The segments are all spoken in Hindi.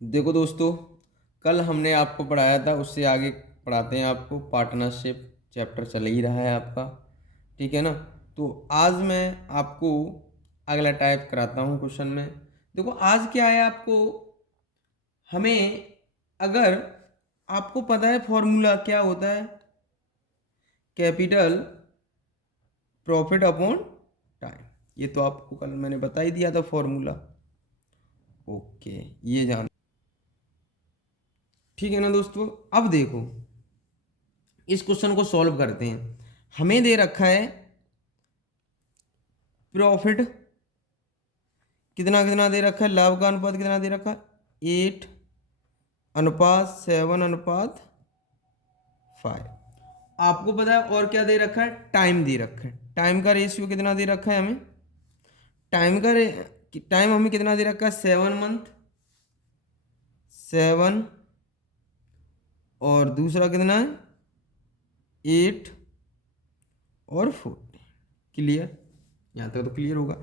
देखो दोस्तों, कल हमने आपको पढ़ाया था, उससे आगे पढ़ाते हैं आपको। पार्टनरशिप चैप्टर चल ही रहा है आपका, ठीक है ना। तो आज मैं आपको अगला टाइप कराता हूँ क्वेश्चन में। देखो आज क्या है आपको, हमें अगर आपको पता है फॉर्मूला क्या होता है, कैपिटल प्रॉफिट अपॉन टाइम। ये तो आपको कल मैंने बता ही दिया था फॉर्मूला। ओके, ये जान ठीक है ना दोस्तों। अब देखो इस क्वेश्चन को सॉल्व करते हैं। हमें दे रखा है प्रॉफिट कितना कितना दे रखा है, लाभ का अनुपात कितना दे रखा है, 8:7:5। आपको पता है और क्या दे रखा है, टाइम दे रखा है। टाइम का रेशियो कितना दे रखा है हमें, टाइम हमें कितना दे रखा है, 7 मंथ, 7। और दूसरा कितना है, 8 और 14। क्लियर, यहाँ तक तो क्लियर होगा।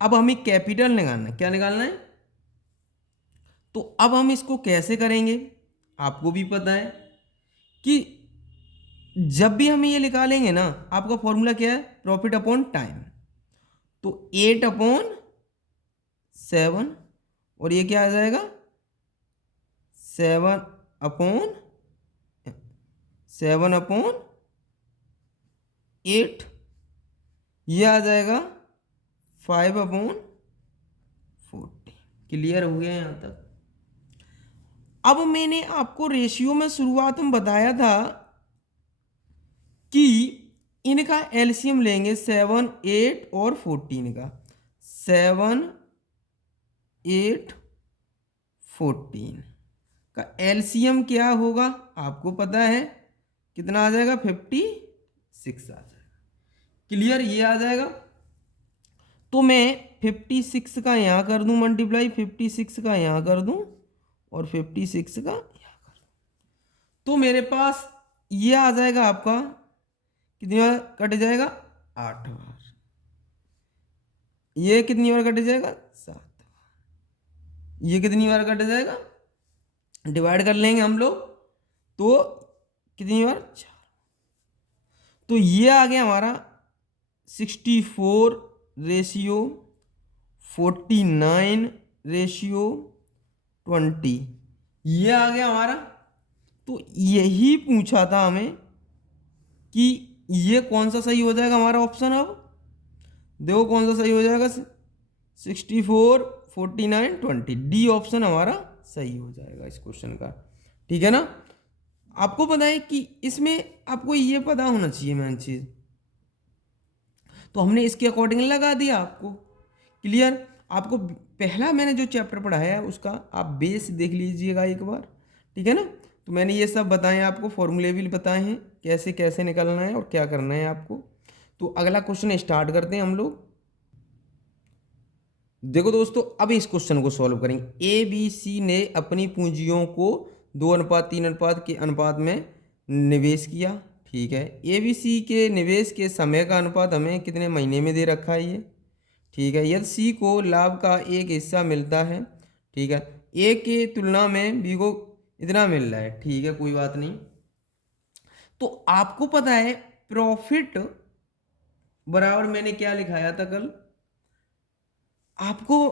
अब हमें कैपिटल निकालना है, क्या निकालना है। तो अब हम इसको कैसे करेंगे, आपको भी पता है कि जब भी हम ये निकालेंगे ना, आपका फॉर्मूला क्या है, प्रॉफिट अपॉन टाइम। तो 8/7, और ये क्या आ जाएगा, 7/8। ये आ जाएगा 5/40। क्लियर हो गया यहाँ तक। अब मैंने आपको रेशियो में शुरुआत में बताया था कि इनका एलसीएम लेंगे, 7, 8 और 14 का। 7, 8, 14 का एलसीएम क्या होगा, आपको पता है कितना आ जाएगा, 56 आ जाएगा। क्लियर, ये आ जाएगा। तो मैं 56 का यहाँ कर दूं मल्टीप्लाई, 56 का यहाँ कर दूं, और 56 का यहाँ कर दूं, तो मेरे पास ये आ जाएगा आपका, कितनी बार कट जाएगा, 8 बार। ये कितनी बार कट जाएगा, 7। ये कितनी बार कट जाएगा, डिवाइड कर लेंगे हम लोग, तो कितनी बार, 4। तो ये आ गया हमारा 64:49:20। ये आ गया हमारा। तो यही पूछा था हमें कि ये कौन सा सही हो जाएगा हमारा ऑप्शन। अब देखो कौन सा सही हो जाएगा, 64:49:20, डी ऑप्शन हमारा सही हो जाएगा इस क्वेश्चन का, ठीक है ना। आपको पता है कि इसमें आपको ये पता होना चाहिए मेन चीज, तो हमने इसके अकॉर्डिंग लगा दिया आपको। क्लियर, आपको पहला मैंने जो चैप्टर पढ़ाया है उसका आप बेस देख लीजिएगा एक बार, ठीक है ना। तो मैंने ये सब बताए, आपको फॉर्मूले भी बताए हैं कैसे कैसे निकलना है और क्या करना है आपको। तो अगला क्वेश्चन स्टार्ट करते हैं हम लोग। देखो दोस्तों, अब इस क्वेश्चन को सॉल्व करेंगे। ए बी सी ने अपनी पूंजियों को 2:3 के अनुपात में निवेश किया, ठीक है। ए बी सी के निवेश के समय का अनुपात हमें कितने महीने में दे रखा है ये, ठीक है। यदि सी को लाभ का एक हिस्सा मिलता है, ठीक है, ए की तुलना में बी को इतना मिल रहा है, ठीक है, कोई बात नहीं। तो आपको पता है प्रॉफिट बराबर मैंने क्या लिखाया था कल, आपको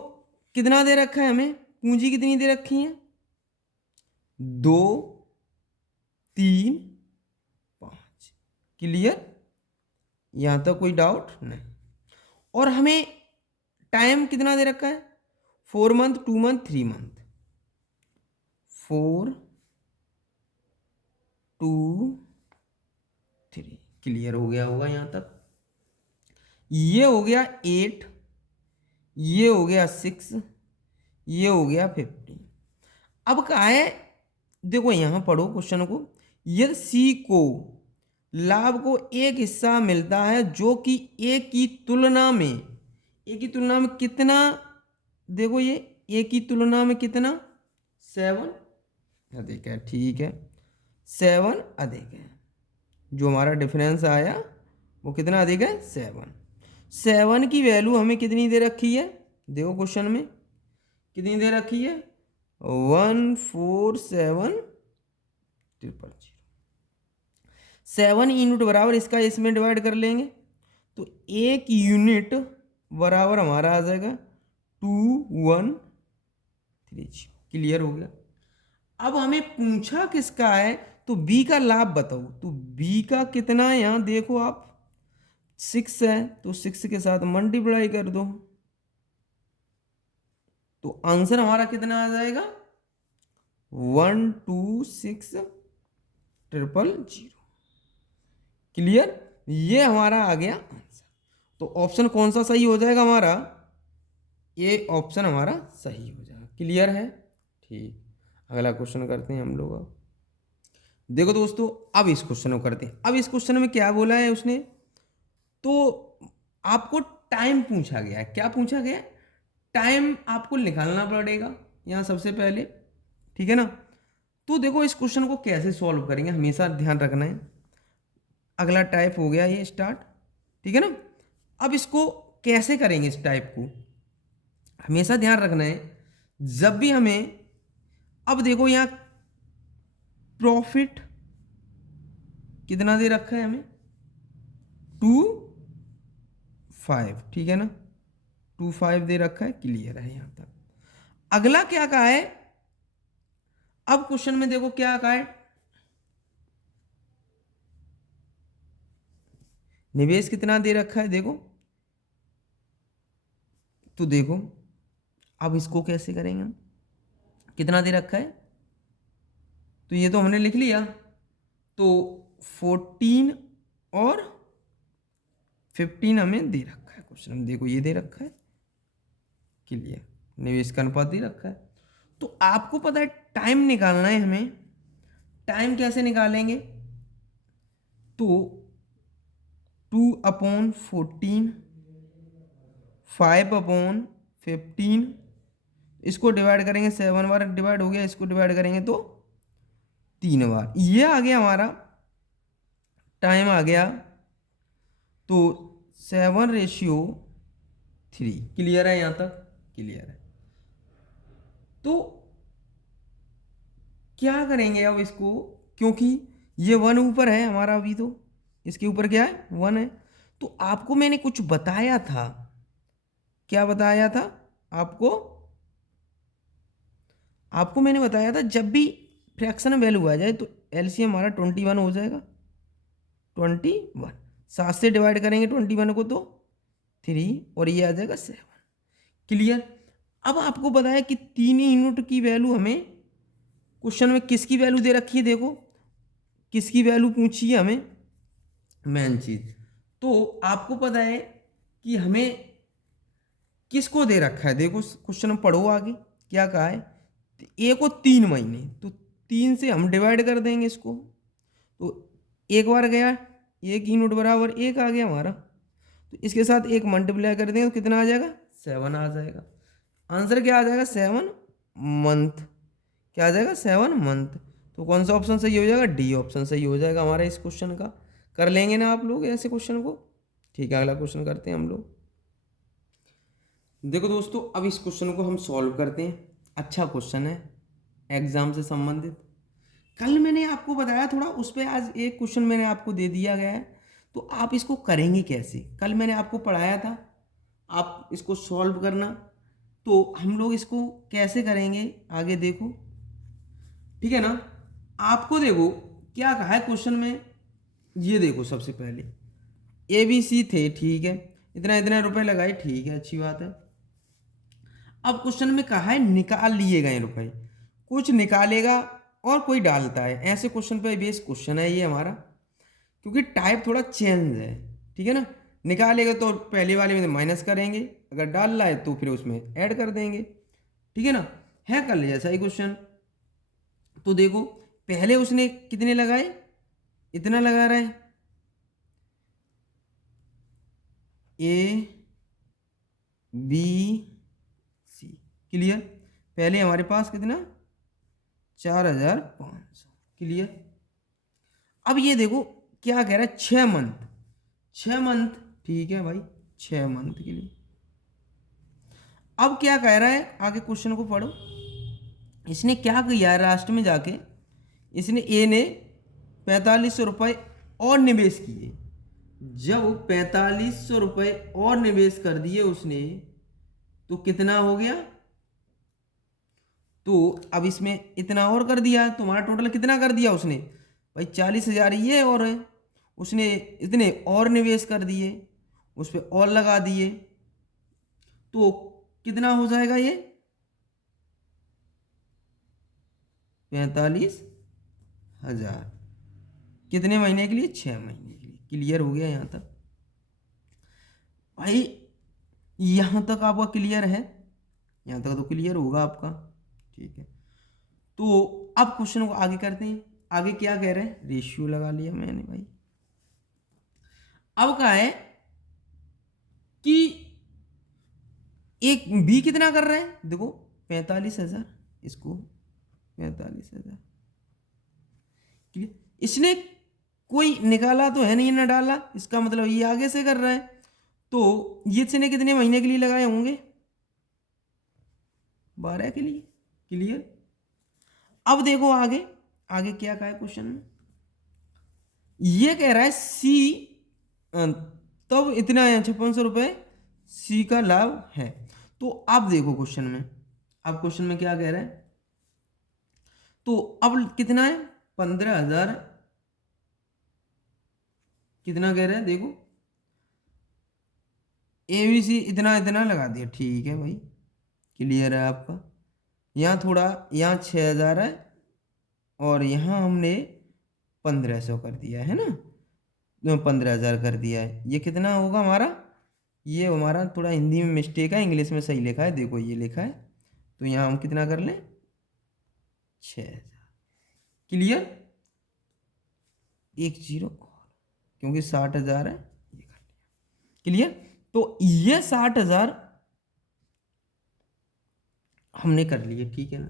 कितना दे रखा है, हमें पूंजी कितनी दे रखी है, 2, 3, 5। क्लियर, यहां तक कोई डाउट नहीं। और हमें टाइम कितना दे रखा है, 4 मंथ, 2 मंथ, 3 मंथ। 4, 2, 3। क्लियर हो गया होगा यहां तक। ये हो गया 8, ये हो गया 6, ये हो गया 15। अब कहा है, देखो यहां पढ़ो क्वेश्चन को। यदि सी को लाभ को एक हिस्सा मिलता है जो कि ए की तुलना में, ए की तुलना में कितना, देखो ये ए की तुलना में कितना, 7 अधिक है, ठीक है, 7 अधिक है। जो हमारा डिफरेंस आया वो कितना अधिक है, 7। 7 की वैल्यू हमें कितनी दे रखी है, देखो क्वेश्चन में कितनी दे रखी है, 147,000। 7 यूनिट बराबर इसका इसमें डिवाइड कर लेंगे तो 1 यूनिट बराबर हमारा आ जाएगा 2130। क्लियर हो गया। अब हमें पूछा किसका है, तो बी का लाभ बताओ। तो बी का कितना है, यहां देखो आप 6 है तो 6 के साथ मल्टीप्लाई कर दो तो आंसर हमारा कितना आ जाएगा 126,000। क्लियर, ये हमारा आ गया आंसर। तो ऑप्शन कौन सा सही हो जाएगा हमारा, ये ऑप्शन हमारा सही हो जाएगा। क्लियर है, ठीक। अगला क्वेश्चन करते हैं हम लोग। अब देखो दोस्तों, अब इस क्वेश्चन को करते हैं। अब इस क्वेश्चन में क्या बोला है उसने, तो आपको टाइम पूछा गया है। क्या पूछा गया है, टाइम आपको निकालना पड़ेगा यहाँ सबसे पहले, ठीक है ना। तो देखो इस क्वेश्चन को कैसे सॉल्व करेंगे, हमेशा ध्यान रखना है। अगला टाइप हो गया ये स्टार्ट, ठीक है ना। अब इसको कैसे करेंगे, इस टाइप को हमेशा ध्यान रखना है जब भी हमें, अब देखो यहाँ प्रॉफिट कितना दे रखा है हमें 25, ठीक है ना, 25 दे रखा है। क्लियर है यहां तक। अगला क्या कहा है, अब क्वेश्चन में देखो क्या कहा है, निवेश कितना दे रखा है देखो। तो देखो अब इसको कैसे करेंगे हम, कितना दे रखा है, तो ये तो हमने लिख लिया। तो 14 और 15 हमें दे रखा है क्वेश्चन में, देखो ये दे रखा है। क्लियर, निवेश का अनुपात दे रखा है। तो आपको पता है टाइम निकालना है हमें। टाइम कैसे निकालेंगे, तो 2/14, 5/15, इसको डिवाइड करेंगे 7 बार डिवाइड हो गया, इसको डिवाइड करेंगे तो 3 बार। ये आ गया हमारा टाइम आ गया, तो 7:3। क्लियर है यहां तक, क्लियर है। तो क्या करेंगे अब इसको, क्योंकि ये 1 ऊपर है हमारा अभी, तो इसके ऊपर क्या है 1 है। तो आपको मैंने कुछ बताया था, क्या बताया था आपको, आपको मैंने बताया था जब भी फ्रैक्शन वैल्यू आ जाए तो एलसीएम हमारा 21 हो जाएगा। 21 7 से डिवाइड करेंगे 21 को तो 3 और ये आ जाएगा 7। क्लियर। अब आपको पता है कि 3 यूनिट की वैल्यू हमें क्वेश्चन में किसकी वैल्यू दे रखी है, देखो किसकी वैल्यू पूछी है हमें, मेन चीज। तो आपको पता है कि हमें किसको दे रखा है, देखो क्वेश्चन पढ़ो आगे क्या कहा है। ए को 3 महीने, तो 3 से हम डिवाइड कर देंगे इसको, तो एक बार गया 1 यूनिट बराबर 1 आ गया हमारा। तो इसके साथ 1 मल्टीप्लाई कर देंगे तो कितना आ जाएगा 7 आ जाएगा। आंसर क्या आ जाएगा 7 मंथ। क्या आ जाएगा 7 मंथ। तो कौन सा ऑप्शन सही हो जाएगा, डी ऑप्शन सही हो जाएगा हमारा इस क्वेश्चन का। कर लेंगे ना आप लोग ऐसे क्वेश्चन को, ठीक है। अगला क्वेश्चन करते हैं हम लोग। देखो दोस्तों, अब इस क्वेश्चन को हम सॉल्व करते हैं। अच्छा क्वेश्चन है, एग्जाम से संबंधित। कल मैंने आपको बताया थोड़ा उस पर, आज एक क्वेश्चन मैंने आपको दे दिया गया है, तो आप इसको करेंगे कैसे। कल मैंने आपको पढ़ाया था, आप इसको सॉल्व करना। तो हम लोग इसको कैसे करेंगे आगे देखो, ठीक है ना। आपको देखो क्या कहा है क्वेश्चन में, ये देखो सबसे पहले ABC थे, ठीक है, इतना इतना रुपए लगाए, ठीक है, अच्छी बात है। अब क्वेश्चन में कहा है निकाल लिए गए रुपए, कुछ निकालेगा और कोई डालता है। ऐसे क्वेश्चन पे बेस क्वेश्चन है ये हमारा, क्योंकि टाइप थोड़ा चेंज है, ठीक है ना। निकालेगा तो पहले वाले में माइनस करेंगे, अगर डाल रहा है तो फिर उसमें ऐड कर देंगे, ठीक है ना। है कल जैसा ही क्वेश्चन। तो देखो पहले उसने कितने लगाए, इतना लगा रहा है ABC। क्लियर। पहले हमारे पास कितना 4,500। क्लियर। अब ये देखो क्या कह रहा है 6 मंथ, 6 मंथ, ठीक है भाई 6 मंथ के लिए। अब क्या कह रहा है आगे क्वेश्चन को पढ़ो, इसने क्या किया है लास्ट में जाके, इसने ए ने 4500 रुपये और निवेश किए। जब 4500 रुपये और निवेश कर दिए उसने, तो कितना हो गया, तो अब इसमें इतना और कर दिया, तुम्हारा टोटल कितना कर दिया उसने भाई, 40,000 ये और है, उसने इतने और निवेश कर दिए, उस पर और लगा दिए, तो कितना हो जाएगा ये 45,000। कितने महीने के लिए, 6 महीने के लिए। क्लियर हो गया यहाँ तक भाई? यहाँ तक आपका क्लियर है? यहाँ तक तो क्लियर होगा आपका, ठीक है। तो अब क्वेश्चन को आगे करते हैं। आगे क्या कह रहे हैं, रेशियो लगा लिया मैंने भाई। अब कहा है कि एक बी कितना कर रहे हैं, देखो 45,000, इसको 45,000। इसने कोई निकाला तो है नहीं ना डाला, इसका मतलब ये आगे से कर रहा है, तो ये इसने कितने महीने के लिए लगाए होंगे, 12 के लिए। क्लियर? अब देखो आगे, आगे क्या कहा है क्वेश्चन में, ये कह रहा है सी तब इतना है 5600 रुपये सी का लाभ है। तो अब देखो क्वेश्चन में, अब क्वेश्चन में क्या कह रहा है, तो अब कितना है 15,000, कितना कह रहा है देखो, ABC इतना इतना लगा दिया, ठीक है भाई, क्लियर है आपका। यहाँ थोड़ा, यहाँ 6,000 है और यहाँ हमने 1500 कर दिया है ना, 15,000 कर दिया है। ये कितना होगा हमारा, ये हमारा थोड़ा हिंदी में मिस्टेक है, इंग्लिश में सही लिखा है, देखो ये लिखा है, तो यहाँ हम कितना कर लें 6,000। क्लियर? 10 क्योंकि 60,000 है, ये कर लिया। क्लियर? तो ये 60,000 हमने कर लिए, ठीक है ना।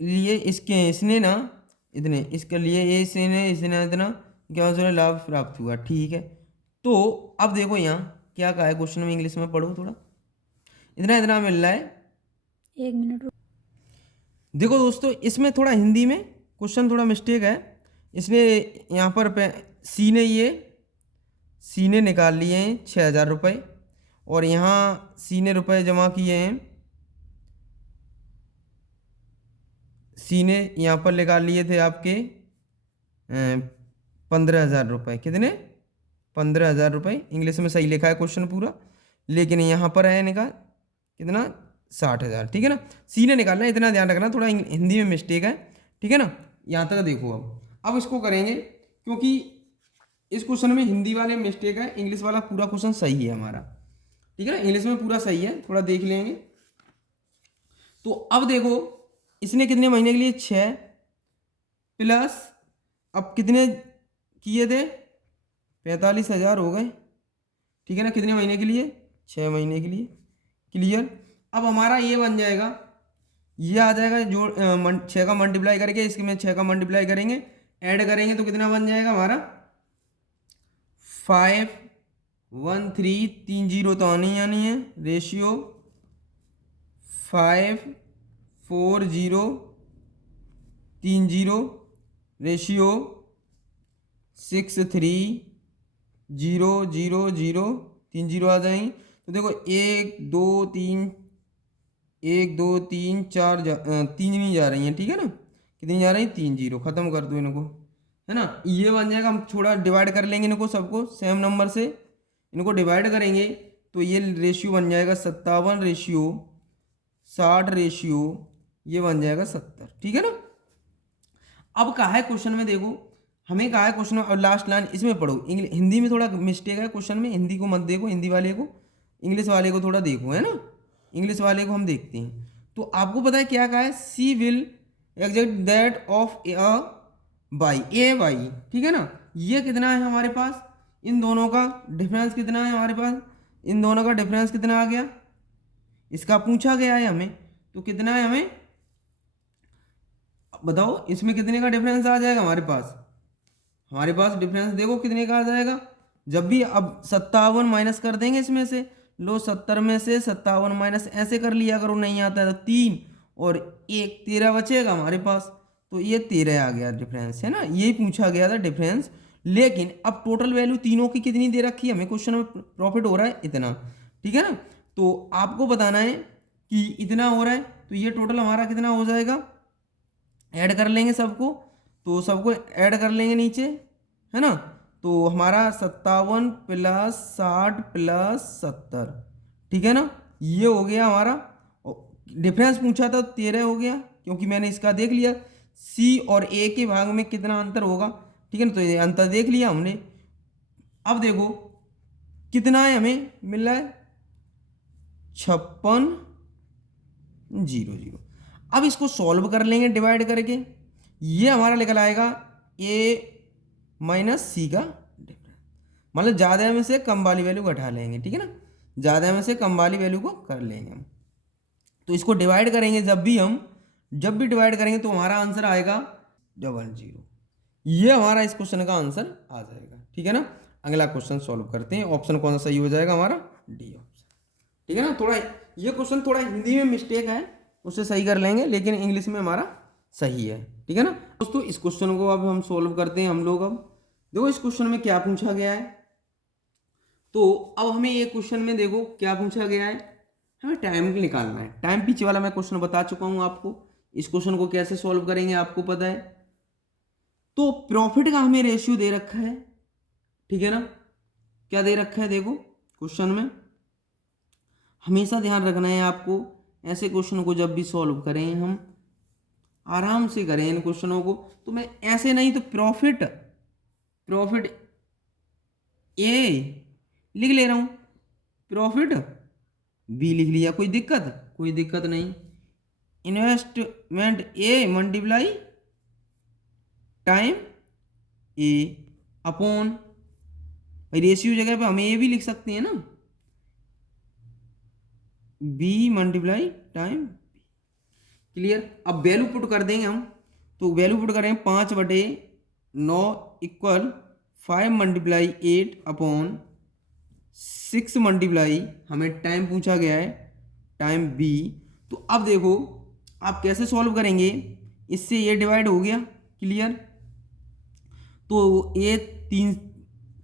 लिए इसके इसने ना इतने, इसके लिए इसने इतना क्या उसने लाभ प्राप्त हुआ, ठीक है। तो अब देखो यहाँ क्या कहा है क्वेश्चन में, इंग्लिश में पढ़ो थोड़ा, इतना इतना मिल रहा है। 1 मिनट। देखो दोस्तों, इसमें थोड़ा हिंदी में क्वेश्चन थोड़ा मिस्टेक है। इसने यहाँ पर सी ने निकाल लिए हैं 6,000 रुपये, और यहाँ सी ने रुपये जमा किए हैं, सी ने यहाँ पर निकाल लिए थे आपके 15,000 रुपये। कितने? 15,000 रुपये। इंग्लिश में सही लिखा है क्वेश्चन पूरा, लेकिन यहाँ पर है निकाल कितना 60,000, ठीक है ना। सी ने निकालना है, इतना ध्यान रखना, थोड़ा हिंदी में मिस्टेक है, ठीक है ना। यहाँ तक देखो, अब इसको करेंगे, क्योंकि इस क्वेश्चन में हिंदी वाले में मिस्टेक है, इंग्लिश वाला पूरा क्वेश्चन सही है हमारा, ठीक है ना। इंग्लिश में पूरा सही है, थोड़ा देख लेंगे। तो अब देखो, इसने कितने महीने के लिए 6 प्लस, अब कितने किए थे 45,000 हो गए, ठीक है ना। कितने महीने के लिए, 6 महीने के लिए। क्लियर? अब हमारा ये बन जाएगा, ये आ जाएगा जो 6 का मल्टीप्लाई करके इसमें 6 का मल्टीप्लाई करेंगे, ऐड करेंगे तो कितना बन जाएगा हमारा 51330 तो आनी आनी है, रेशियो 54030 रेशियो 630030 आ जाएंगी। तो देखो 1 2 3 1 2 3 4 तीन नहीं जा रही हैं, ठीक है ना। कितनी जा रही हैं, 3 0, खत्म कर दो इनको, है ना। ये बन जाएगा, हम थोड़ा डिवाइड कर लेंगे इनको सबको सेम नंबर से, इनको डिवाइड करेंगे तो ये रेशियो बन जाएगा 57 रेशियो 60 रेशियो, ये बन जाएगा 70, ठीक है ना। अब कहा है क्वेश्चन में, देखो हमें कहा है क्वेश्चन में, और लास्ट लाइन इसमें पढ़ो, हिंदी में थोड़ा मिस्टेक है क्वेश्चन में, हिंदी को मत देखो, हिंदी वाले को, इंग्लिश वाले को थोड़ा देखो, है ना। इंग्लिश वाले को हम देखते हैं। तो आपको पता है क्या कहा है, see will exact that of a by a by, ठीक है ना। ये कितना है हमारे पास, इन दोनों का डिफरेंस कितना है हमारे पास, इन दोनों का डिफरेंस कितना आ गया, इसका पूछा गया है हमें, तो कितना है हमें बताओ, इसमें कितने का डिफरेंस आ जाएगा हमारे पास डिफरेंस देखो कितने का आ जाएगा। जब भी अब 57 माइनस कर देंगे इसमें से, लो 70 में से 57 माइनस ऐसे कर लिया करो, नहीं आता है तो 3 और एक 13 बचेगा हमारे पास, तो ये 13 आ गया डिफरेंस, है ना, यही पूछा गया था डिफरेंस। लेकिन अब टोटल वैल्यू तीनों की कितनी दे रखी है हमें, क्वेश्चन में प्रॉफिट हो रहा है इतना, ठीक है ना। तो आपको बताना है कि इतना हो रहा है, तो ये टोटल हमारा कितना हो जाएगा, ऐड कर लेंगे सबको, तो सबको ऐड कर लेंगे नीचे, है ना। तो हमारा 57 प्लस 60 प्लस 70, ठीक है ना, ये हो गया हमारा। डिफरेंस पूछा था 13 हो गया, क्योंकि मैंने इसका देख लिया सी और ए के भाग में कितना अंतर होगा, ठीक है ना, तो ये अंतर देख लिया हमने। अब देखो कितना है हमें मिल रहा है, 56,000। अब इसको सॉल्व कर लेंगे डिवाइड करके, ये हमारा निकल आएगा ए माइनस सी का डिफरेंस, मतलब ज़्यादा में से कम वाली वैल्यू घटा लेंगे, ठीक है ना, ज़्यादा में से कम वाली वैल्यू को कर लेंगे हम। तो इसको डिवाइड करेंगे, जब भी डिवाइड करेंगे तो हमारा आंसर आएगा 00। ये हमारा इस क्वेश्चन का आंसर आ जाएगा, ठीक है ना। अगला क्वेश्चन सॉल्व करते हैं, ऑप्शन कौन सा सही हो जाएगा हमारा, डी ऑप्शन, ठीक है ना। थोड़ा ये क्वेश्चन थोड़ा हिंदी में मिस्टेक है, उससे सही कर लेंगे, लेकिन इंग्लिश में हमारा सही है, ठीक है ना। दोस्तों इस क्वेश्चन को अब हम सॉल्व करते हैं हम लोग। अब देखो इस क्वेश्चन में क्या पूछा गया है, तो अब हमें ये क्वेश्चन में देखो क्या पूछा गया है, हमें टाइम निकालना है। टाइम पीछे वाला मैं क्वेश्चन बता चुका हूं आपको, इस क्वेश्चन को कैसे सॉल्व करेंगे आपको पता है। तो प्रॉफिट का हमें रेशियो दे रखा है, ठीक है ना, क्या दे रखा है देखो क्वेश्चन में। हमेशा ध्यान रखना है आपको, ऐसे क्वेश्चन को जब भी सॉल्व करें हम आराम से करें इन क्वेश्चनों को। तो मैं ऐसे नहीं, तो प्रॉफिट प्रॉफिट ए लिख ले रहा हूं, प्रॉफिट बी लिख लिया, कोई दिक्कत नहीं। Investment A multiply time A upon, भाई रेशियो जगह पे हम ए भी लिख सकते हैं ना, बी मल्टीप्लाई टाइम, क्लियर। अब वैल्यू पुट कर देंगे हम, तो वैल्यू पुट करें 5/9 इक्वल 5 मल्टीप्लाई 8 अपॉन 6 मल्टीप्लाई, हमें टाइम पूछा गया है टाइम बी। तो अब देखो आप कैसे सॉल्व करेंगे, इससे ये डिवाइड हो गया, क्लियर। तो ये 3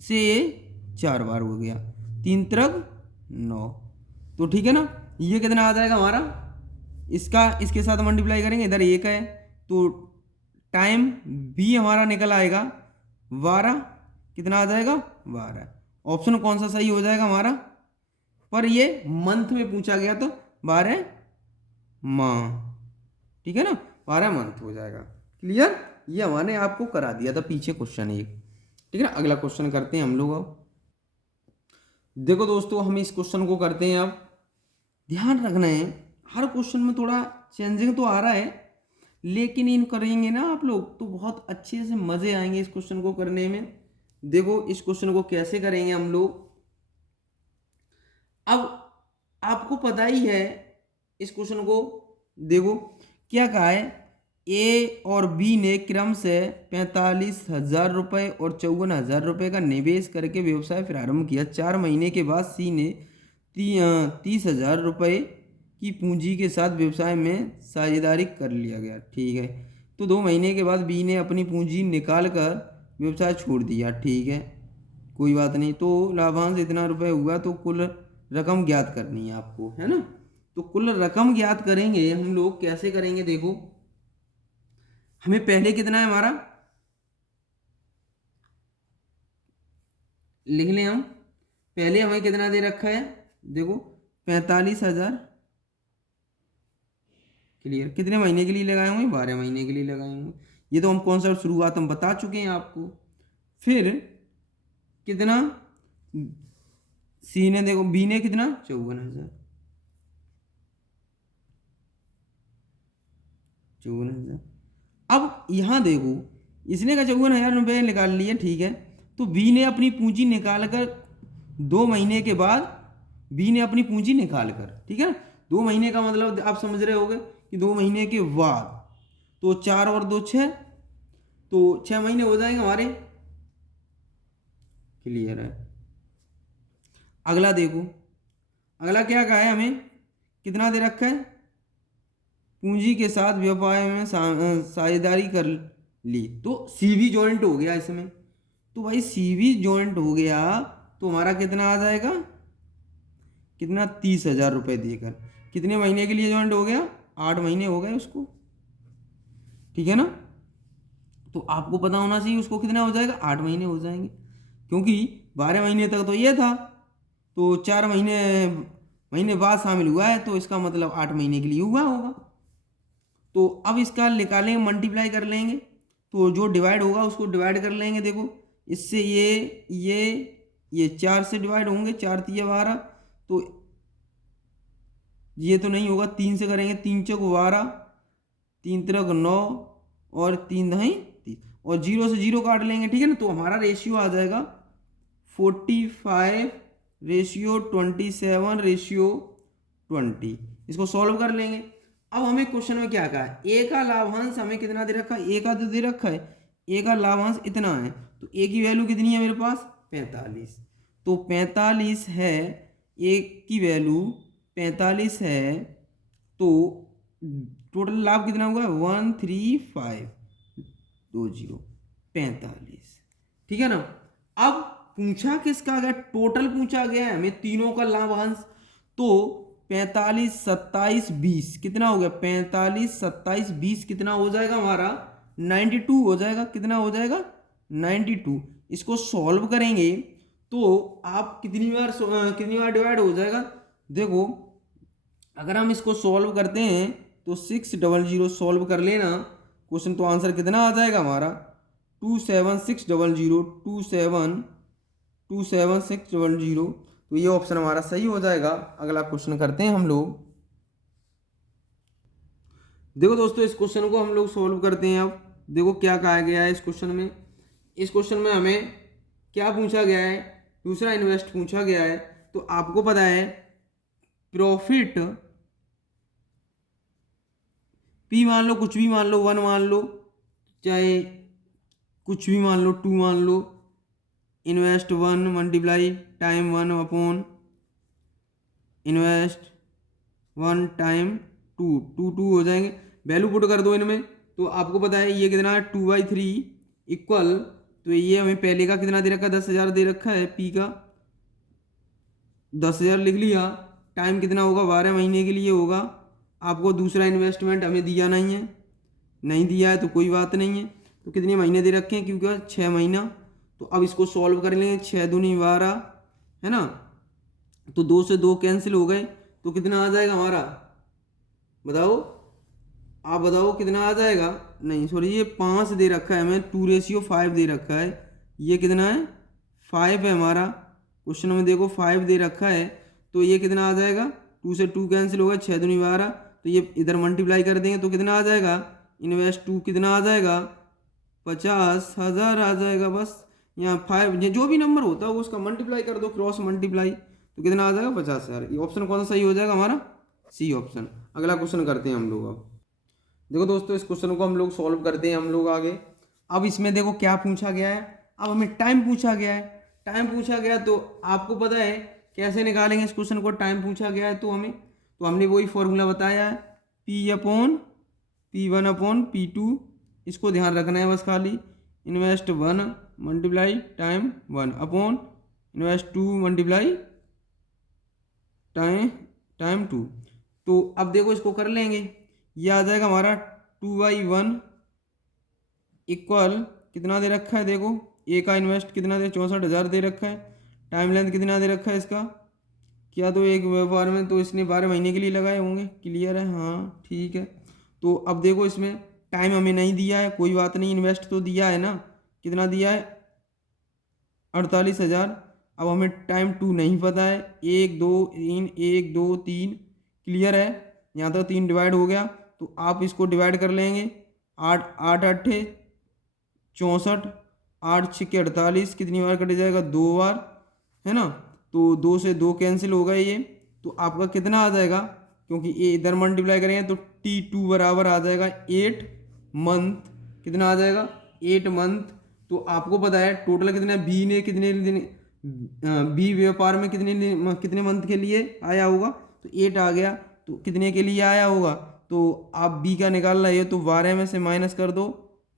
से ये 4 बार हो गया, 3 त्रिक 9, तो ठीक है ना। ये कितना आ जाएगा हमारा, इसका इसके साथ मल्टीप्लाई करेंगे, इधर 1 है, तो टाइम बी हमारा निकल आएगा 12, कितना आ जाएगा 12। ऑप्शन कौन सा सही हो जाएगा हमारा, पर ये मंथ में पूछा गया तो 12 माह, ठीक है ना, 12 मंथ हो जाएगा, क्लियर। ये हमने आपको करा दिया था पीछे क्वेश्चन एक, ठीक है ना। अगला क्वेश्चन करते हैं हम लोग। अब देखो दोस्तों हम इस क्वेश्चन को करते हैं, अब ध्यान रखना है हर क्वेश्चन में थोड़ा चेंजिंग तो आ रहा है, लेकिन इन करेंगे ना आप लोग तो बहुत अच्छे से मजे आएंगे इस क्वेश्चन को करने में। देखो इस क्वेश्चन को कैसे करेंगे हम लोग, अब आपको पता ही है इस क्वेश्चन को। देखो क्या कहा है, ए और बी ने क्रम से 45,000 रुपये और 54,000 रुपये का निवेश करके व्यवसाय प्रारंभ किया। 4 महीने के बाद सी ने 30,000 रुपये की पूंजी के साथ व्यवसाय में साझेदारी कर लिया गया, ठीक है। तो 2 महीने के बाद बी ने अपनी पूंजी निकाल कर व्यवसाय छोड़ दिया, ठीक है, कोई बात नहीं। तो लाभांश इतना रुपये हुआ, तो कुल रकम ज्ञात करनी है आपको, है ना। तो कुल रकम ज्ञात करेंगे हम लोग, कैसे करेंगे देखो, हमें पहले कितना है हमारा लिख लें हम, पहले हमें कितना दे रखा है देखो 45,000, क्लियर। कितने महीने के लिए लगाए होंगे, 12 महीने के लिए लगाए होंगे, ये तो हम कॉन्सेप्ट शुरुआत हम बता चुके हैं आपको। फिर कितना सी ने देखो, बी ने कितना 54,000, 54,000। अब यहाँ देखो इसने का 54,000 रुपये निकाल लिए, ठीक है। तो बी ने अपनी पूंजी निकाल कर 2 महीने के बाद, बी ने अपनी पूंजी निकाल कर, ठीक है ना, 2 महीने का मतलब आप समझ रहे होगे कि 2 महीने के बाद, तो 4 और 2 6, तो 6 महीने हो जाएंगे हमारे, क्लियर है। अगला देखो, अगला क्या कहा है हमें, कितना दे रखा है पूंजी के साथ व्यापार में साझेदारी कर ली, तो सी भी जॉइंट हो गया इसमें। तो भाई सी भी जॉइंट हो गया तो हमारा कितना आ जाएगा, कितना, 30,000 रुपये देकर। कितने महीने के लिए जॉइंट हो गया, 8 महीने हो गए उसको, ठीक है ना। तो आपको पता होना चाहिए उसको कितना हो जाएगा, 8 महीने हो जाएंगे, क्योंकि 12 महीने तक तो ये था, तो 4 महीने बाद शामिल हुआ है, तो इसका मतलब 8 महीने के लिए हुआ होगा। तो अब इसका निकालेंगे, मल्टीप्लाई कर लेंगे, तो जो डिवाइड होगा उसको डिवाइड कर लेंगे। देखो इससे ये 4 से डिवाइड होंगे, 4 तिया 12, तो ये तो नहीं होगा, 3 से करेंगे, 3 चौक 12, 3 तिरक 9 और 3 दही 30, और 0 से 0 काट लेंगे, ठीक है ना। तो हमारा रेशियो आ जाएगा 45:27:20। इसको सॉल्व कर लेंगे। अब हमें क्वेश्चन में क्या कहा है, ए का लाभांश हमें कितना दे रखा है, ए का तो दे रखा है, ए का लाभांश इतना है, तो ए की वैल्यू कितनी है मेरे पास, 45। तो 45 है, ए की वैल्यू 45 है, तो टोटल लाभ कितना हुआ है, 13520, 45, ठीक है ना। अब पूछा किसका गया, टोटल पूछा गया है हमें तीनों का लाभांश, तो 45, 27, 20 कितना हो गया, 45, 27, 20 कितना हो जाएगा हमारा, 92 हो जाएगा। कितना हो जाएगा, 92। इसको सॉल्व करेंगे तो आप कितनी बार डिवाइड हो जाएगा, देखो अगर हम इसको सॉल्व करते हैं तो 600 सॉल्व कर लेना क्वेश्चन, तो आंसर कितना आ जाएगा हमारा, 27600, 27600। तो ये ऑप्शन हमारा सही हो जाएगा। अगला क्वेश्चन करते हैं हम लोग। देखो दोस्तों इस क्वेश्चन को हम लोग सॉल्व करते हैं। अब देखो क्या कहा गया है इस क्वेश्चन में। इस क्वेश्चन में हमें क्या पूछा गया है, दूसरा इन्वेस्ट पूछा गया है। तो आपको पता है प्रॉफिट पी मान लो, कुछ भी मान लो, 1 मान लो, चाहे कुछ भी मान लो, 2 मान लो, invest 1 multiply time 1 upon invest 1 time 2 हो जाएंगे। वैल्यू पुट कर दो इनमें, तो आपको पता है ये कितना है, 2/3 इक्वल, तो ये हमें पहले का कितना दे रखा है, 10,000 दे रखा है, पी का 10,000 लिख लिया। टाइम कितना होगा, 12 महीने के लिए होगा। आपको दूसरा इन्वेस्टमेंट हमें दिया नहीं है, नहीं दिया है तो कोई बात नहीं है। तो कितने महीने दे रखे हैं, क्योंकि 6 महीना। तो अब इसको सॉल्व कर लेंगे, 6 दूनी 12 है ना, तो 2 से 2 कैंसिल हो गए, तो कितना आ जाएगा हमारा, बताओ, आप बताओ कितना आ जाएगा। नहीं सॉरी, ये 5 दे रखा है हमें, 2:5 दे रखा है, ये कितना है, 5 है हमारा। क्वेश्चन में देखो 5 दे रखा है, तो ये कितना आ जाएगा, 2 से 2 कैंसिल होगा, 6 दूनी 12, तो ये इधर मल्टीप्लाई कर देंगे तो कितना आ जाएगा, इन्वेस्ट 2 कितना आ जाएगा, 50,000 आ जाएगा। बस यहाँ 5 जो भी नंबर होता है वो उसका मल्टीप्लाई कर दो, क्रॉस मल्टीप्लाई, तो कितना आ जाएगा, 50,000। ये ऑप्शन कौन सा सही हो जाएगा हमारा, सी ऑप्शन। अगला क्वेश्चन करते हैं हम लोग। अब देखो दोस्तों इस क्वेश्चन को हम लोग सॉल्व करते हैं हम लोग आगे। अब इसमें देखो क्या पूछा गया है, अब हमें टाइम पूछा गया है। टाइम पूछा गया तो आपको पता है कैसे निकालेंगे इस क्वेश्चन को, टाइम पूछा गया है तो हमें, तो हमने वही फॉर्मूला बताया है, P/P1/P2। इसको ध्यान रखना है बस खाली, invest 1 multiply time 1 upon invest 2 multiply time 2। तो अब देखो इसको कर लेंगे, ये आ जाएगा हमारा 2/1 इक्वल, कितना दे रखा है देखो, ए का इन्वेस्ट कितना दे, 64,000 दे रखा है। टाइम लेंथ कितना दे रखा है इसका, क्या तो एक व्यापार में तो इसने 12 महीने के लिए लगाए होंगे, क्लियर है, हाँ ठीक है। तो अब देखो इसमें टाइम हमें नहीं दिया है, कोई बात नहीं, इन्वेस्ट तो दिया है ना, कितना दिया है, 48,000। अब हमें टाइम 2 नहीं पता है, 1 2 3 1 2 3, क्लियर है, यहाँ तक 3 डिवाइड हो गया। तो आप इसको डिवाइड कर लेंगे, 8 8 8 64, 8 6 48, कितनी बार कट जाएगा, 2 बार है ना। तो 2 से 2 कैंसिल हो गए ये, तो आपका कितना आ जाएगा, क्योंकि ये इधर मल्टीप्लाई करेंगे तो T2 बराबर आ जाएगा 8 मंथ। कितना आ जाएगा, 8 मंथ। तो आपको पता है टोटल कितना, बी ने कितने दिन, बी व्यापार में कितने मंथ के लिए आया होगा, तो 8 आ गया। तो कितने के लिए आया होगा, तो आप बी का निकाल रहे हो तो 12 में से माइनस कर दो,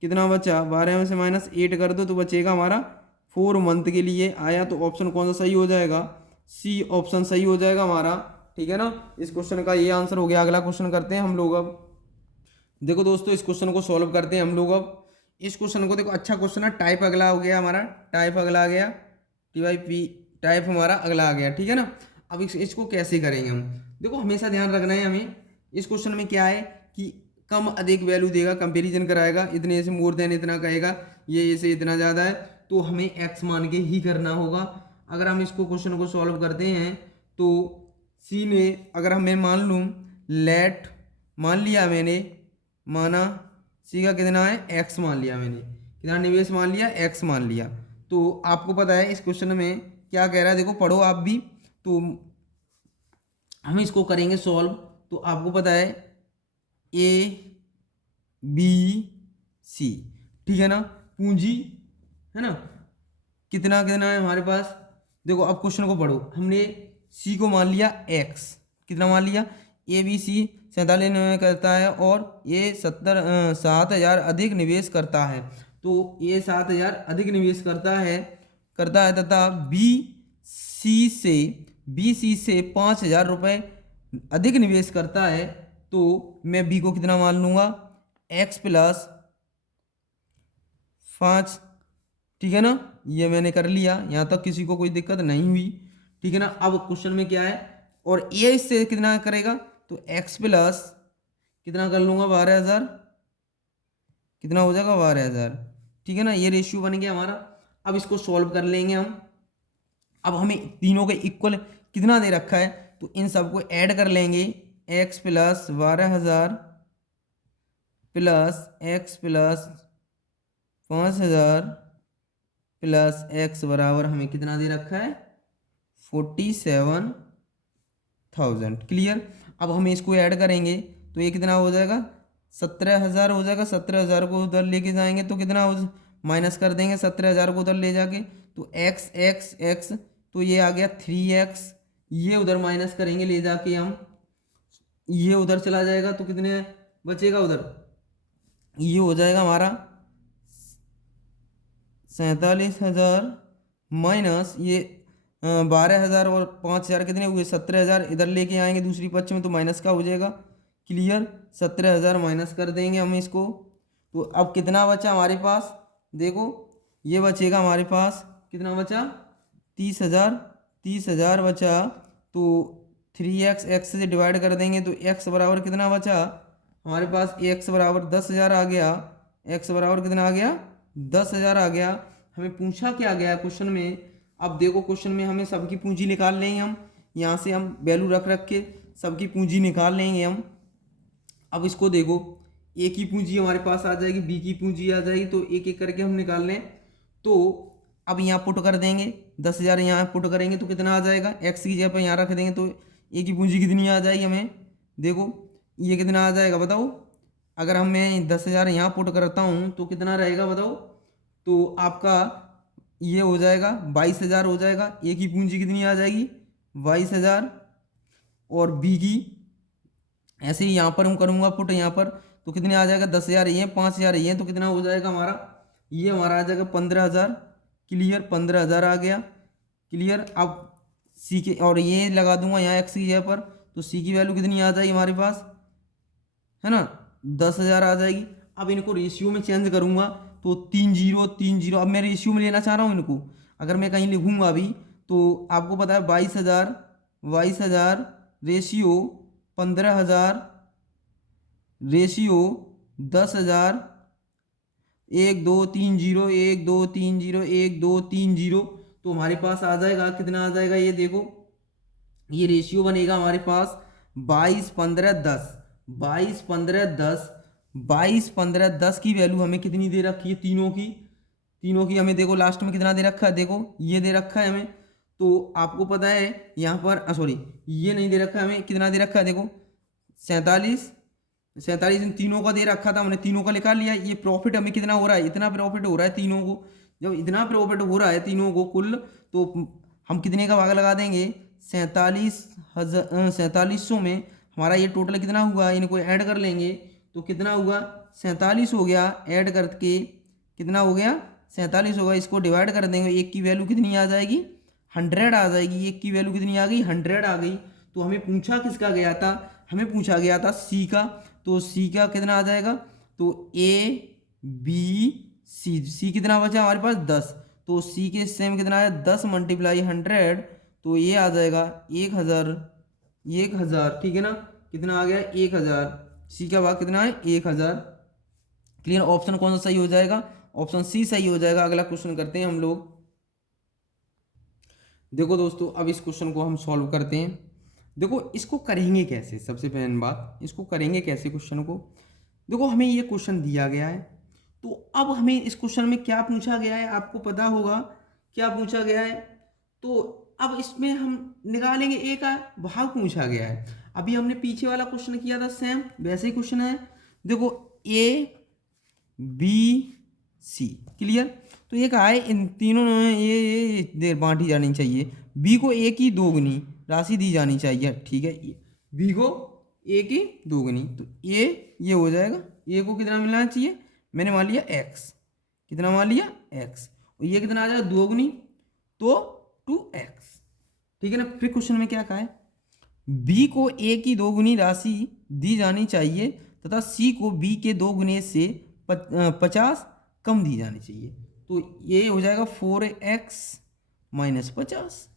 कितना बचा, 12 में से -8 कर दो तो बचेगा हमारा 4 मंथ के लिए आया। तो ऑप्शन कौन सा सही हो जाएगा, सी ऑप्शन सही हो जाएगा हमारा। ठीक है ना, इस क्वेश्चन का ये आंसर हो गया। अगला क्वेश्चन करते हैं हम लोग। अब देखो दोस्तों, इस क्वेश्चन को सॉल्व करते हैं हम लोग। अब इस क्वेश्चन को देखो, अच्छा क्वेश्चन है। टाइप अगला हो गया हमारा, टाइप अगला आ गया, टी वाई पी टाइप हमारा अगला आ गया। ठीक है ना, अब इसको कैसे करेंगे हम, देखो हमेशा ध्यान रखना है हमें। इस क्वेश्चन में क्या है कि कम अधिक वैल्यू देगा, कंपेरिजन कराएगा, इतने से मोर देन इतना कहेगा, ये से इतना ज़्यादा है, तो हमें एक्स मान के ही करना होगा। अगर हम इसको क्वेश्चन को सॉल्व करते हैं तो सी में अगर हमें मान लूँ लेट, मान लिया मैंने, माना सी का कितना है, एक्स मान लिया मैंने, कितना निवेश मान लिया, एक्स मान लिया। तो आपको पता है इस क्वेश्चन में क्या कह रहा है, देखो पढ़ो आप भी। तो हम इसको करेंगे सॉल्व, तो आपको पता है ए बी सी, ठीक है ना, पूंजी है ना, कितना कितना है हमारे पास। देखो अब क्वेश्चन को पढ़ो, हमने सी को मान लिया एक्स, कितना मान लिया, ए बी सी 47 में करता है और ये 7,000 अधिक निवेश करता है। तो ये 7,000 अधिक निवेश करता है तथा बी सी से 5,000 रुपये अधिक निवेश करता है। तो मैं बी को कितना मान लूँगा, एक्स प्लस 5, ठीक है ना, ये मैंने कर लिया। यहाँ तक किसी को कोई दिक्कत नहीं हुई, ठीक है ना। अब क्वेश्चन में क्या है, और ये इससे कितना करेगा, तो x प्लस कितना कर लूँगा, 12,000, कितना हो जाएगा 12,000, ठीक है ना। ये रेशियो बन गया हमारा। अब इसको सॉल्व कर लेंगे हम। अब हमें तीनों के इक्वल कितना दे रखा है, तो इन सबको ऐड कर लेंगे, x plus 12,000 plus x plus 5,000 plus x बराबर हमें कितना दे रखा है, 47,000। क्लियर। अब हम इसको ऐड करेंगे तो ये कितना हो जाएगा, 17,000 हो जाएगा। 17,000 को उधर लेके जाएंगे तो कितना हो, माइनस कर देंगे 17,000 को उधर ले जाके, तो x x x, तो ये आ गया 3x। ये उधर माइनस करेंगे ले जाके हम, ये उधर चला जाएगा तो कितने बचेगा उधर, ये हो जाएगा हमारा 47,000 माइनस ये 12,000 और 5,000 कितने हुए, 17,000। इधर लेके आएंगे दूसरी पक्ष में तो माइनस का हो जाएगा। क्लियर, 17,000 माइनस कर देंगे हम इसको। तो अब कितना बचा हमारे पास, देखो ये बचेगा हमारे पास, कितना बचा, 30,000 बचा। तो 3x x से डिवाइड कर देंगे तो x बराबर कितना बचा हमारे पास, x बराबर 10,000 आ गया। x बराबर कितना आ गया, 10,000 आ गया। हमें पूछा क्या गया क्वेश्चन में, अब देखो क्वेश्चन में हमें सबकी पूंजी निकाल लेंगे हम, यहाँ से हम वैल्यू रख रख के सबकी पूंजी निकाल लेंगे हम। अब इसको देखो, ए की पूंजी हमारे पास आ जाएगी, बी की पूंजी आ जाएगी, तो एक एक करके हम निकाल लें। तो अब यहाँ पुट कर देंगे, 10,000 यहाँ पुट करेंगे तो कितना आ जाएगा, एक्स की जगह पर यहाँ रख देंगे तो ए की पूंजी कितनी आ जाएगी हमें, देखो ये कितना आ जाएगा बताओ। अगर हम मैं 10,000 यहाँ पुट करता हूँ तो कितना रहेगा बताओ, तो आपका ये हो जाएगा 22,000 हो जाएगा। ए की पूंजी कितनी आ जाएगी, 22,000, और बी की ऐसे ही यहाँ पर हम करूँगा पुट यहाँ पर, तो कितने आ जाएगा, 10,000 ये 5,000 ये, तो कितना हो जाएगा हमारा, ये हमारा आ जाएगा 15,000। क्लियर, 15,000 आ गया। क्लियर। अब सी के, और ये लगा दूंगा यहाँ एक्स की जगह पर, तो सी की वैल्यू कितनी आ जाएगी हमारे पास, है ना, 10,000 आ जाएगी। अब इनको रेशियो में चेंज करूँगा तो 3,0 अब मैं रेशियो में लेना चाह रहा हूँ इनको। अगर मैं कहीं लिखूँगा अभी तो आपको पता है 22,000 रेशियो 15,000 रेशियो 10,000, 1 2 3 0 1 2 3 0 1 2 3 0, तो हमारे पास आ जाएगा कितना आ जाएगा, ये देखो ये रेशियो बनेगा हमारे पास 22 15 10, 22 15 10, 22 15 10 की वैल्यू हमें कितनी दे रखी है, तीनों की हमें देखो लास्ट में कितना दे रखा है, देखो ये दे रखा है हमें। तो आपको पता है यहाँ पर सॉरी ये नहीं दे रखा है हमें, कितना दे रखा है देखो 47 इन तीनों का दे रखा था, हमने तीनों का निकाल लिया। ये प्रॉफिट हमें कितना हो रहा है, इतना प्रॉफिट हो रहा है तीनों को। जब इतना प्रॉफिट हो रहा है तीनों को कुल, तो हम कितने का भाग लगा देंगे, 47,000 4700 में हमारा ये टोटल कितना हुआ, इनको ऐड कर लेंगे तो कितना हुआ 47 हो गया, ऐड करके कितना हो गया 47 होगा। इसको डिवाइड कर देंगे, एक की वैल्यू कितनी आ जाएगी 100 आ जाएगी, एक की वैल्यू कितनी आ गई 100 आ गई। तो हमें पूछा किसका गया था, हमें पूछा गया था सी का, तो सी का कितना आ जाएगा, तो ए बी सी, सी कितना बचा हमारे पास 10, तो सी के सेम कितना है 10 मल्टीप्लाई 100, तो ये आ जाएगा 1000, 1000 ठीक है ना, कितना आ गया 1000, सी का भाग कितना है 1000। क्लियर, ऑप्शन कौन सा सही हो जाएगा, ऑप्शन सी सही हो जाएगा। अगला क्वेश्चन करते हैं हम लोग। देखो दोस्तों अब इस क्वेश्चन को हम सॉल्व करते हैं। देखो इसको करेंगे कैसे, सबसे पहली बात इसको करेंगे कैसे क्वेश्चन को। देखो हमें ये क्वेश्चन दिया गया है, तो अब हमें इस क्वेश्चन में क्या पूछा गया है आपको पता होगा, क्या पूछा गया है। तो अब इसमें हम निकालेंगे, ए का भाग पूछा गया है। अभी हमने पीछे वाला क्वेश्चन किया था सेम वैसे ही क्वेश्चन है। देखो ए बी सी, क्लियर, तो ये कहा है इन तीनों में ये देर बांटी जानी चाहिए, बी को ए की दोगुनी राशि दी जानी चाहिए, ठीक है, बी को ए की दोगुनी, तो ये हो जाएगा, ए को कितना मिलना चाहिए, मैंने मान लिया एक्स, कितना मान लिया एक्स, और ये कितना आ जाएगा दोगुनी तो 2x, ठीक है ना। फिर क्वेश्चन में क्या कहा है, बी को ए की दोगुनी राशि दी जानी चाहिए तथा सी को बी के दोगुने से 50 कम दी जानी चाहिए, तो ये हो जाएगा 4x माइनस 50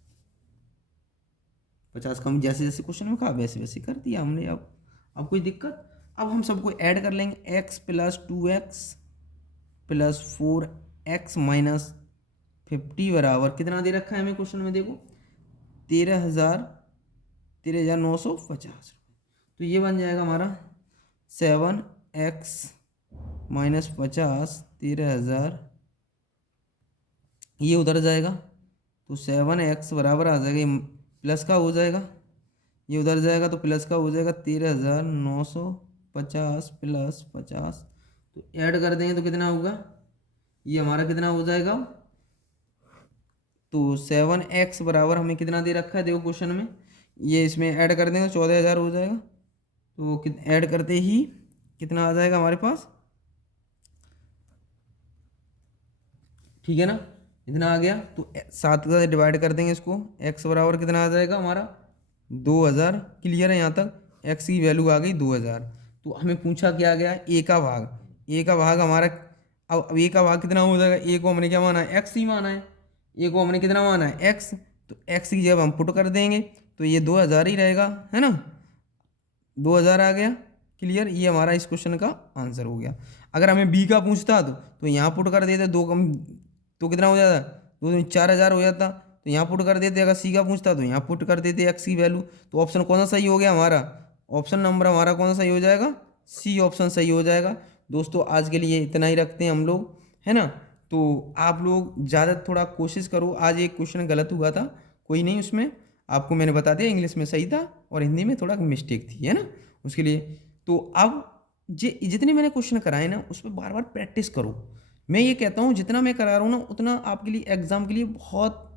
कम, जैसे जैसे क्वेश्चन में कहा वैसे वैसे कर दिया हमने। अब कोई दिक्कत, अब हम सबको ऐड कर लेंगे, x plus 2x plus 4x minus 50 बराबर कितना दे रखा है हमें क्वेश्चन में, देखो 13,950 रुपये, तो ये बन जाएगा हमारा 7x माइनस 50 13,000, ये उधर जाएगा तो 7x बराबर आ जाएगा, प्लस का हो जाएगा, ये उधर जाएगा तो प्लस का हो जाएगा 13,950 प्लस 50, तो ऐड कर देंगे तो कितना होगा, ये हमारा कितना हो जाएगा, तो 7x बराबर हमें कितना दे रखा है देखो क्वेश्चन में, ये इसमें ऐड कर देंगे 14,000 हो जाएगा, तो ऐड करते ही कितना आ जाएगा हमारे पास, ठीक है ना, इतना आ गया, तो 7 का डिवाइड कर देंगे इसको, x बराबर कितना आ जाएगा हमारा 2,000, क्लियर है यहाँ तक, x की वैल्यू आ गई 2,000। तो हमें पूछा क्या गया ए का भाग, ए का भाग हमारा, अब ए का भाग कितना हो जाएगा, ए को हमने क्या माना है x ही माना है, ए को हमने कितना माना है x, तो x की जब हम पुट कर देंगे तो ये 2,000 ही रहेगा, है ना, 2,000 आ गया, क्लियर, ये हमारा इस क्वेश्चन का आंसर हो गया। अगर हमें बी का पूछता तो यहाँ पुट कर देते, दो कम तो कितना हो जाता, 4,000 हो जाता, तो यहाँ पुट कर देते। अगर सी का पूछता तो यहाँ पुट कर देते एक्स की वैल्यू, तो ऑप्शन कौन सा सही हो गया हमारा, ऑप्शन नंबर हमारा कौन सा सही हो जाएगा, सी ऑप्शन सही हो जाएगा। दोस्तों आज के लिए इतना ही रखते हैं हम लोग, है ना, तो आप लोग ज़्यादा थोड़ा कोशिश करो, आज एक क्वेश्चन गलत हुआ था, कोई नहीं, उसमें आपको मैंने बता दिया, इंग्लिश में सही था और हिंदी में थोड़ा मिस्टेक थी, है ना, उसके लिए। तो अब जितने मैंने क्वेश्चन कराए ना उस पर बार बार प्रैक्टिस करो, मैं ये कहता हूँ जितना मैं करा रहा हूँ ना उतना आपके लिए एग्ज़ाम के लिए बहुत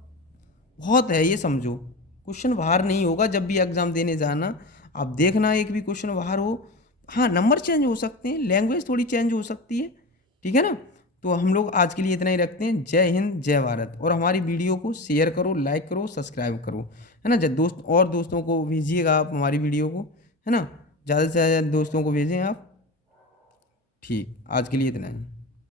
बहुत है, ये समझो, क्वेश्चन बाहर नहीं होगा जब भी एग्ज़ाम देने जाना, आप देखना एक भी क्वेश्चन बाहर हो, हाँ नंबर चेंज हो सकते हैं, लैंग्वेज थोड़ी चेंज हो सकती है, ठीक है ना। तो हम लोग आज के लिए इतना ही रखते हैं, जय हिंद जय भारत, और हमारी वीडियो को शेयर करो, लाइक करो, सब्सक्राइब करो, है ना, दोस्त और दोस्तों को भेजिएगा आप हमारी वीडियो को, है ना, ज़्यादा से ज़्यादा दोस्तों को भेजें आप, ठीक, आज के लिए इतना ही।